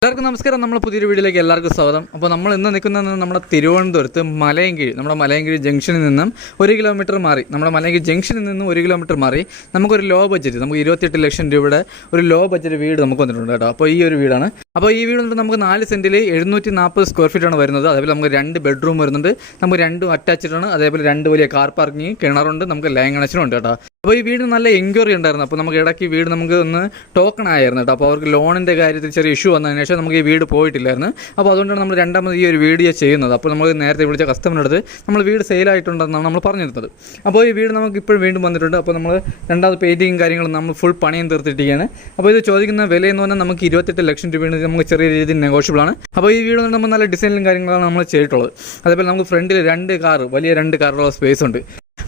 എല്ലാവർക്കും നമസ്കാരം. നമ്മൾ പുതിയൊരു വീഡിയോയിലേക്ക് എല്ലാവർക്കും സ്വാഗതം. അപ്പോൾ നമ്മൾ ഇന്ന് നിൽക്കുന്നത് നമ്മുടെ തിരുവനന്തപുരത്ത് മലയൻകീഴ്, നമ്മുടെ മലയൻകീഴ് ജംഗ്ഷനിൽ നിന്നും 1 കിലോമീറ്റർ മാറി, നമ്മുടെ മലയൻകീഴ് ജംഗ്ഷനിൽ നിന്നും 1 കിലോമീറ്റർ മാറി നമുക്കൊരു ലോ ബഡ്ജറ്റ്, നമുക്ക് 28 ലക്ഷം രൂപയുടെ ഒരു ലോ ബഡ്ജറ്റ് വീട് നമുക്ക് വന്നിട്ടുണ്ട് കേട്ടോ. അപ്പോൾ ഈ ഒരു വീടാണ്. അപ്പോൾ ഈ വീട് വന്നിട്ട് നമുക്ക് 4 സെൻറ്റിൽ 740 സ്ക്വയർ ഫീറ്റാണ് വരുന്നത്. അതേപോലെ നമുക്ക് 2 ബെഡ്റൂം വരുന്നുണ്ട്, നമുക്ക് 2 അറ്റാച്ച്ഡ് ആണ്. അതേപോലെ 2 വലിയ കാർ പാർക്കിങ്, കിണറുണ്ട്, നമുക്ക് ലൈൻ കണക്ഷനും ഉണ്ട് കേട്ടോ. അപ്പോൾ ഈ വീട് നല്ല എൻക്വയറി ഉണ്ടായിരുന്നു. അപ്പോൾ നമുക്ക് ഇടയ്ക്ക് വീട് നമുക്ക് ഒന്ന് ടോക്കൺ ആയിരുന്നു കേട്ടോ. അപ്പോൾ അവർക്ക് ലോണിൻ്റെ കാര്യത്തിൽ ചെറിയ ഇഷ്യൂ വന്നതിന് ശേഷം നമുക്ക് ഈ വീട് പോയിട്ടില്ലായിരുന്നു. അപ്പോൾ അതുകൊണ്ടാണ് നമ്മൾ രണ്ടാമത് ഈ ഒരു വീഡിയോ ചെയ്യുന്നത്. അപ്പോൾ നമ്മൾ നേരത്തെ വിളിച്ച കസ്റ്റമറിനടുത്ത് നമ്മൾ വീട് സെയിലായിട്ടുണ്ടെന്നാണ് നമ്മൾ പറഞ്ഞിരുന്നത്. അപ്പോൾ ഈ വീട് നമുക്ക് ഇപ്പോൾ വീണ്ടും വന്നിട്ടുണ്ട്. അപ്പോൾ നമ്മൾ രണ്ടാമത് പെയിൻറ്റിങ്ങും കാര്യങ്ങളും നമ്മൾ ഫുൾ പണിയും തീർത്തിട്ടിരിക്കുകയാണ്. അപ്പോൾ ഇത് ചോദിക്കുന്ന വിലയെന്ന് പറഞ്ഞാൽ നമുക്ക് 28 ലക്ഷം രൂപയാണ്, നമുക്ക് ചെറിയ രീതിയിൽ നെഗോഷ്യബിൾ ആണ്. അപ്പോൾ ഈ വീട് നമ്മൾ നല്ല ഡിസൈനിലും കാര്യങ്ങളാണ് നമ്മൾ ചെയ്തിട്ടുള്ളത്. അതേപോലെ നമുക്ക് ഫ്രണ്ടിൽ 2 കാർ, വലിയ 2 കാറുള്ള സ്പേസ് ഉണ്ട്.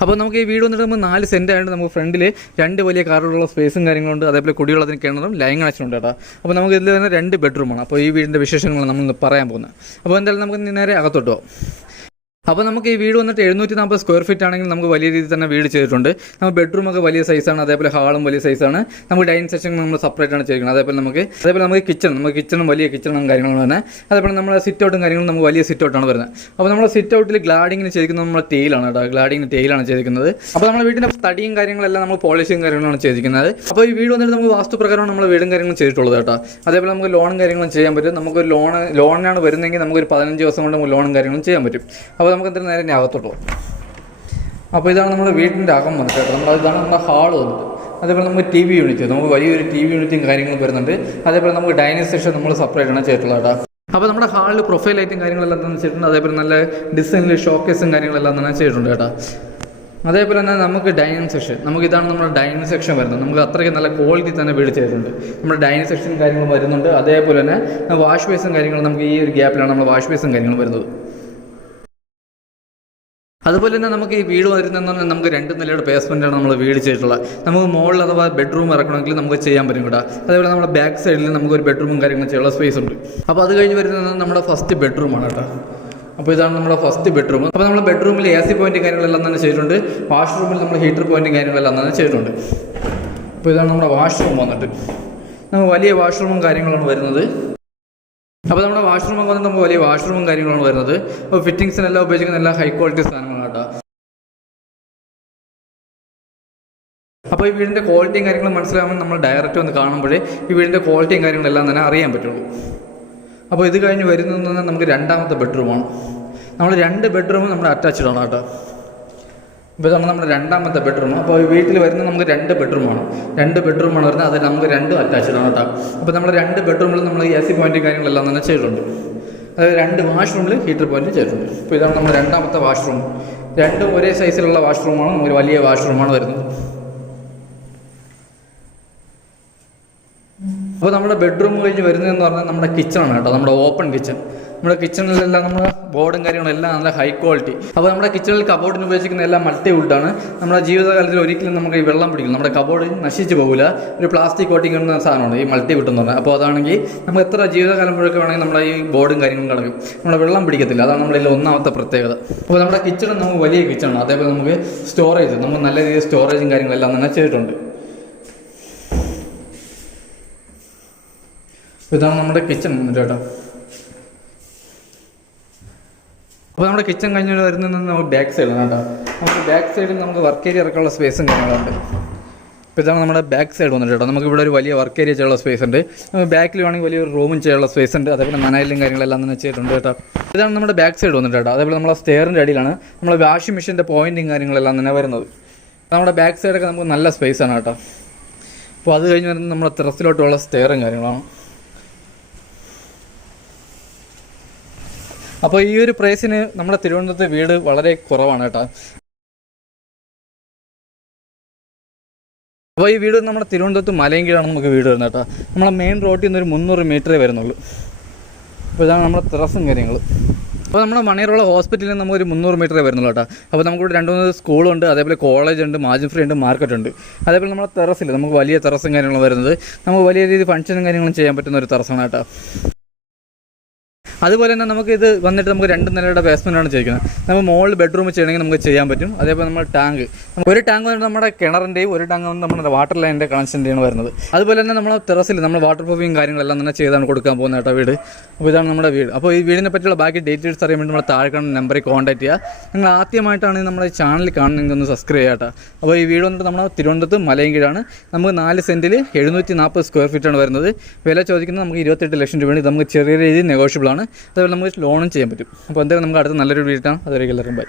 അപ്പോൾ നമുക്ക് ഈ വീട് വന്നിട്ട് നമ്മൾ 4 സെൻറ്റ് ആയതുകൊണ്ട് നമുക്ക് ഫ്രണ്ടിൽ 2 വലിയ കാറുകളുള്ള സ്പേസും കാര്യങ്ങളുണ്ട്. അതേപോലെ കുടിവെള്ളത്തിന് കിണറും ലൈൻ കണക്ഷനുണ്ട് കേട്ടോ. അപ്പോൾ നമുക്ക് ഇതിൽ തന്നെ 2 ബെഡ്റൂമാണ്. അപ്പോൾ ഈ വീടിൻ്റെ വിശേഷങ്ങളാണ് നമ്മൾ പറയാൻ പോകുന്നത്. അപ്പോൾ എന്തായാലും നമുക്ക് നേരെ അകത്തോട്ട് പോകാം. അപ്പോൾ നമുക്ക് ഈ വീട് വന്നിട്ട് 740 സ്ക്വയർ ഫീറ്റ് ആണെങ്കിൽ നമുക്ക് വലിയ രീതിയിൽ തന്നെ വീട് ചെയ്തിട്ടുണ്ട്. നമുക്ക് ബെഡ്റൂമൊക്കെ വലിയ സൈസാണ്, അതേപോലെ ഹാളും വലിയ സൈസാണ്. നമുക്ക് ഡൈനിങ് സെക്ഷൻ നമ്മൾ സെപ്പറേറ്റ് ആണ് ചെയ്തിരിക്കുന്നത്. അതേപോലെ നമുക്ക് കിച്ചണും വലിയ കിച്ചണും കാര്യങ്ങളും തന്നെ. അതേപോലെ നമ്മുടെ സിറ്റ് ഔട്ടും കാര്യങ്ങളും നമുക്ക് വലിയ സിറ്റ് ഔട്ടാണ് വരുന്നത്. അപ്പോൾ നമ്മൾ സിറ്റ് ഔട്ടിൽ ഗ്ലാഡിങ്ങിന് ചെയ്തിരിക്കുന്നത് നമ്മൾ ടെയിലാണ് കേട്ടോ, ഗ്ലാഡിങ്ങിന് ടെയിലാണ് ചെയ്തിരിക്കുന്നത്. അപ്പോൾ നമ്മുടെ വീടിൻ്റെ തടിയും കാര്യങ്ങളെല്ലാം നമ്മൾ പോളിഷിങ് കാര്യങ്ങളാണ് ചെയ്തിരിക്കുന്നത്. അപ്പോൾ ഈ വീട് വന്നിട്ട് നമുക്ക് വാസ്തുപ്രകാരമാണ് നമ്മൾ വീടും കാര്യങ്ങളും ചെയ്തിട്ടുള്ളത് കേട്ടോ. അതേപോലെ നമുക്ക് ലോണും കാര്യങ്ങളും ചെയ്യാൻ പറ്റും. നമുക്കൊരു ലോണിനാണ് വരുന്നതെങ്കിൽ നമുക്കൊരു 15 ദിവസം കൊണ്ട് നമുക്ക് ലോണും കാര്യങ്ങളും ചെയ്യാൻ പറ്റും. അപ്പോൾ നമുക്ക് എന്തായാലും നേരെ അകത്തോട്ട്. അപ്പോൾ ഇതാണ് നമ്മുടെ വീടിൻ്റെ അകം വന്നിട്ട് കേട്ടോ. ഇതാണ് നമ്മുടെ ഹാള് വന്നിട്ട്. അതേപോലെ നമുക്ക് TV യൂണിറ്റ്, നമുക്ക് വലിയൊരു TV യൂണിറ്റും കാര്യങ്ങളും വരുന്നുണ്ട്. അതേപോലെ നമുക്ക് ഡൈനിങ് സെക്ഷൻ നമ്മൾ സെപ്പറേറ്റ് ആണ് ചെയ്തിട്ടുള്ളത് കേട്ടോ. അപ്പോൾ നമ്മുടെ ഹാളിൽ പ്രൊഫൈൽ ലൈറ്റും കാര്യങ്ങളെല്ലാം തന്നെ ചെയ്തിട്ടുണ്ട്. അതേപോലെ നല്ല ഡിസൈനിൽ ഷോക്കേസും കാര്യങ്ങളെല്ലാം തന്നെ ചെയ്തിട്ടുണ്ട് കേട്ടോ. അതേപോലെ തന്നെ നമുക്ക് ഡൈനിങ് സെക്ഷൻ, ഇതാണ് നമ്മുടെ ഡൈനിങ് സെക്ഷൻ വരുന്നത്. നമുക്ക് അത്രയ്ക്ക് നല്ല ക്വാളിറ്റി തന്നെ വീട് ചെയ്തിട്ടുണ്ട്. നമ്മുടെ ഡൈനിങ് സെക്ഷൻ കാര്യങ്ങളും വരുന്നുണ്ട്. അതേപോലെ തന്നെ വാഷ് ബേസും കാര്യങ്ങളും നമുക്ക് ഈ ഒരു ഗ്യാപ്പിലാണ് നമ്മൾ വാഷ് ബേസും കാര്യങ്ങളും വരുന്നത്. അതുപോലെ തന്നെ നമുക്ക് ഈ വീട് വരുന്നതെന്ന് പറഞ്ഞാൽ നമുക്ക് 2 നിലയുടെ ബേസ്മെൻറ്റാണ് നമ്മൾ വീട് ചെയ്തിട്ടുള്ളത്. നമുക്ക് മുകളിൽ അഥവാ ബെഡ്റൂം ഇറക്കണമെങ്കിൽ നമുക്ക് ചെയ്യാൻ പറ്റും കേട്ടോ. അതേപോലെ നമ്മുടെ ബാക്ക് സൈഡിൽ നമുക്കൊരു ബെഡ്റൂമും കാര്യങ്ങളും ചെയ്യാനുള്ള സ്പേസ് ഉണ്ട്. അപ്പോൾ അത് കഴിഞ്ഞ് വരുന്നത് നമ്മുടെ ഫസ്റ്റ് ബെഡ്റൂമാണ് കേട്ടോ. അപ്പോൾ ഇതാണ് നമ്മുടെ ഫസ്റ്റ് ബെഡ്റൂം. അപ്പോൾ നമ്മൾ ബെഡ്റൂമിൽ AC പോയിൻറ്റും കാര്യങ്ങളെല്ലാം തന്നെ ചെയ്തിട്ടുണ്ട്. വാഷ്റൂമിൽ നമ്മൾ ഹീറ്റർ പോയിൻറ്റും കാര്യങ്ങളെല്ലാം തന്നെ ചെയ്തിട്ടുണ്ട്. അപ്പോൾ ഇതാണ് നമ്മുടെ വാഷ്റൂം വന്നിട്ട്. നമുക്ക് വലിയ വാഷ്റൂമും കാര്യങ്ങളാണ് വരുന്നത്. അപ്പോൾ നമ്മുടെ വാഷ്റൂമൊക്കെ വന്നിട്ട് നമുക്ക് വലിയ വാഷ്റൂമും കാര്യങ്ങളാണ് വരുന്നത്. അപ്പോൾ ഫിറ്റിങ്സിനെല്ലാം ഉപയോഗിക്കുന്ന എല്ലാ ഹൈ ക്വാളിറ്റി സാധനങ്ങളാണ് കേട്ടോ. അപ്പോൾ ഈ വീടിൻ്റെ ക്വാളിറ്റിയും കാര്യങ്ങളും മനസ്സിലാകുമ്പോൾ നമ്മൾ ഡയറക്റ്റ് വന്ന് കാണുമ്പോഴേ ഈ വീടിൻ്റെ ക്വാളിറ്റിയും കാര്യങ്ങളെല്ലാം തന്നെ അറിയാൻ പറ്റുള്ളൂ. അപ്പോൾ ഇത് കഴിഞ്ഞ് വരുന്നത് നമുക്ക് രണ്ടാമത്തെ ബെഡ്റൂമാണ്. നമ്മൾ 2 ബെഡ്റൂം നമ്മുടെ അറ്റാച്ച്ഡ് ആണ് കേട്ടോ. ഇപ്പോൾ ഇതാണ് നമ്മുടെ രണ്ടാമത്തെ ബെഡ്റൂം. അപ്പോൾ ഈ വീട്ടിൽ വരുന്നത് നമുക്ക് 2 ബെഡ്റൂമാണ്. 2 ബെഡ്റൂമാണ് വരുന്നത്. അതിൽ നമുക്ക് 2 അറ്റാച്ച്ഡ് ആണ് കേട്ടോ. അപ്പോൾ നമ്മൾ 2 ബെഡ്റൂമിൽ നമ്മൾ AC പോയിൻറ്റും കാര്യങ്ങളെല്ലാം തന്നെ ചെയ്തിട്ടുണ്ട്. അതായത് 2 വാഷ്റൂമിൽ ഹീറ്റർ പോയിൻറ്റ് ചെയ്തിട്ടുണ്ട്. ഇപ്പോൾ ഇതാണ് നമ്മുടെ രണ്ടാമത്തെ വാഷ്റൂം. 2 ഒരേ സൈസിലുള്ള വാഷ്റൂമാണ്, നമുക്ക് വലിയ വാഷ്റൂമാണ് വരുന്നത്. അപ്പോൾ നമ്മുടെ ബെഡ്റൂം കഴിഞ്ഞ് വരുന്നതെന്ന് പറഞ്ഞാൽ നമ്മുടെ കിച്ചണാണ് കേട്ടോ. നമ്മുടെ ഓപ്പൺ കിച്ചൺ. നമ്മുടെ കിച്ചണിലെല്ലാം നമ്മുടെ ബോർഡും കാര്യങ്ങളെല്ലാം നല്ല ഹൈ ക്വാളിറ്റി. അപ്പോൾ നമ്മുടെ കിച്ചണിൽ കബോർഡിന് ഉപയോഗിച്ചിരിക്കുന്ന എല്ലാം മൾട്ടിവുഡാണ്. നമ്മുടെ ജീവിതകാലത്തിൽ ഒരിക്കലും നമുക്ക് ഈ വെള്ളം പിടിക്കില്ല, നമ്മുടെ കബോർഡ് നശിച്ച് പോകില്ല. ഒരു പ്ലാസ്റ്റിക് കോട്ടിങ് എന്ന സാധനമാണ് ഈ മൾട്ടിവുഡ് എന്ന് പറഞ്ഞാൽ. അപ്പോൾ അതാണെങ്കിൽ നമുക്ക് എത്ര ജീവിതകാലം മുഴുവൻ വേണമെങ്കിൽ നമ്മുടെ ഈ ബോർഡും കാര്യങ്ങളും കിടക്കും, നമ്മുടെ വെള്ളം പിടിക്കത്തില്ല. അതാണ് നമ്മുടെ ഒന്നാമത്തെ പ്രത്യേകത. അപ്പോൾ നമ്മുടെ കിച്ചൺ നമുക്ക് വലിയ കിച്ചണാണ്. അതേപോലെ നമുക്ക് സ്റ്റോറേജ്, നമുക്ക് നല്ല രീതിയിൽ സ്റ്റോറേജും കാര്യങ്ങളെല്ലാം തന്നെ ചെയ്തിട്ടുണ്ട്. ഇതാണ് നമ്മുടെ കിച്ചൺ കേട്ടോ. അപ്പോൾ നമ്മുടെ കിച്ചൺ കഴിഞ്ഞ് വരുന്നത് നമുക്ക് ബാക്ക് സൈഡാണ് കേട്ടോ. നമുക്ക് ബാക്ക് സൈഡിൽ നമുക്ക് വർക്ക് ഏരിയ ഇറക്കാനുള്ള സ്പേസും കാര്യങ്ങളുണ്ട്. അപ്പോൾ ഇതാണ് നമ്മുടെ ബാക്ക് സൈഡ് വന്നിട്ട് കേട്ടോ. നമുക്ക് ഇവിടെ ഒരു വലിയ വർക്ക് ഏരിയ ചെയ്യാനുള്ള സ്പേസ് ഉണ്ട്. ബാക്കിൽ വേണമെങ്കിൽ വലിയൊരു റൂമും ചെയ്യാനുള്ള സ്പേസ് ഉണ്ട്. അതേപോലെ മനയിലും കാര്യങ്ങളെല്ലാം തന്നെ ചെയ്തിട്ടുണ്ട് കേട്ടോ. ഇതാണ് നമ്മുടെ ബാക്ക് സൈഡ് വന്നിട്ട് കേട്ടോ. അതേപോലെ നമ്മളെ സ്റ്റെയറിൻ്റെ അടിയിലാണ് നമ്മൾ വാഷിംഗ് മെഷീൻ്റെ പോയിൻറ്റും കാര്യങ്ങളെല്ലാം തന്നെ വരുന്നത്. നമ്മുടെ ബാക്ക് സൈഡൊക്കെ നമുക്ക് നല്ല സ്പേസാണ് കേട്ടോ. അപ്പോൾ അത് കഴിഞ്ഞ് വരുന്നത് നമ്മുടെ ടെറസിലോട്ടുള്ള സ്റ്റെയറും കാര്യങ്ങളാണ്. അപ്പോൾ ഈ ഒരു പ്രൈസിന് നമ്മുടെ തിരുവനന്തപുരത്തെ വീട് വളരെ കുറവാണ് കേട്ടോ. അപ്പോൾ ഈ വീട് നമ്മുടെ തിരുവനന്തപുരത്ത് മലയൻകീഴാണ് നമുക്ക് വീട് വരുന്നത് കേട്ടോ. നമ്മളെ മെയിൻ റോഡിൽ നിന്ന് ഒരു 300 മീറ്ററേ വരുന്നുള്ളൂ. അപ്പോൾ ഇതാണ് നമ്മുടെ ടെറസും കാര്യങ്ങൾ. അപ്പോൾ നമ്മുടെ മണിയറുള്ള ഹോസ്പിറ്റലിൽ നിന്ന് നമുക്കൊരു 300 മീറ്ററേ വരുന്നുള്ളൂ കേട്ടോ. അപ്പോൾ നമുക്കിവിടെ 2-3 സ്കൂളുണ്ട്, അതേപോലെ കോളേജ് ഉണ്ട്, മാജിൻ ഫ്രീ ഉണ്ട്, മാർക്കറ്റ് ഉണ്ട്. അതേപോലെ നമ്മുടെ ടെറസിൽ നമുക്ക് വലിയ ടെറസും കാര്യങ്ങളും വരുന്നത്. നമുക്ക് വലിയ രീതിയിൽ ഫംഗ്ഷനും കാര്യങ്ങളും ചെയ്യാൻ പറ്റുന്ന ഒരു ടെറസാണ് കേട്ടോ. അതുപോലെ തന്നെ നമുക്ക് ഇത് വന്നിട്ട് നമുക്ക് 2 നിലയുടെ ബേസ്മെൻറ്റാണ് ചെയ്യുന്നത്. നമുക്ക് മുകളിൽ ബെഡ്റൂം ചെയ്യണമെങ്കിൽ നമുക്ക് ചെയ്യാൻ പറ്റും. അതേപോലെ നമ്മൾ ടാങ്ക്, ഒരു ടാങ്ക് വന്നിട്ട് നമ്മുടെ കിണറിൻ്റെയും ഒരു ടാങ്ക് വന്ന് നമ്മുടെ വാട്ടർ ലൈനിൻ്റെ കണക്ഷൻ്റെയാണ് വരുന്നത്. അതുപോലെ തന്നെ നമ്മൾ ടെറസിൽ നമ്മൾ വാട്ടർ പ്രൂഫിങ് കാര്യങ്ങളെല്ലാം തന്നെ ചെയ്താണ് കൊടുക്കാൻ പോകുന്നത് കേട്ടോ വീട്. അപ്പോൾ ഇതാണ് നമ്മുടെ വീട്. അപ്പോൾ ഈ വീടിനെ പറ്റിയുള്ള ബാക്കി ഡീറ്റെയിൽസ് അറിയാൻ വേണ്ടി നമ്മൾ താഴെ കാണുന്ന നമ്പറിൽ കോൺടാക്ട് ചെയ്യുക. നിങ്ങൾ ആദ്യമായിട്ടാണ് നമ്മുടെ ചാനൽ കാണുന്നതെങ്കിൽ ഒന്ന് സബ്സ്ക്രൈബ് ചെയ്യാം കേട്ടോ. അപ്പോൾ ഈ വീട് വന്നിട്ട് നമ്മുടെ തിരുവനന്തപുരത്ത് മലയൻകീഴാണ്. നമുക്ക് 4 സെൻറ്റിൽ 740 സ്ക്വയർ ഫീറ്റാണ് വരുന്നത്. വില ചോദിക്കുന്നത് നമുക്ക് 28 ലക്ഷം രൂപയാണ്. ഇത് നമുക്ക് ചെറിയ രീതിയിൽ നെഗോഷ്യബിൾ ആണ്. അതുപോലെ നമുക്ക് ലോണും ചെയ്യാൻ പറ്റും. അപ്പോൾ എന്തായാലും നമുക്ക് അടുത്ത നല്ലൊരു വീടാണ്. അതുവരെ എല്ലാവരും ബൈ.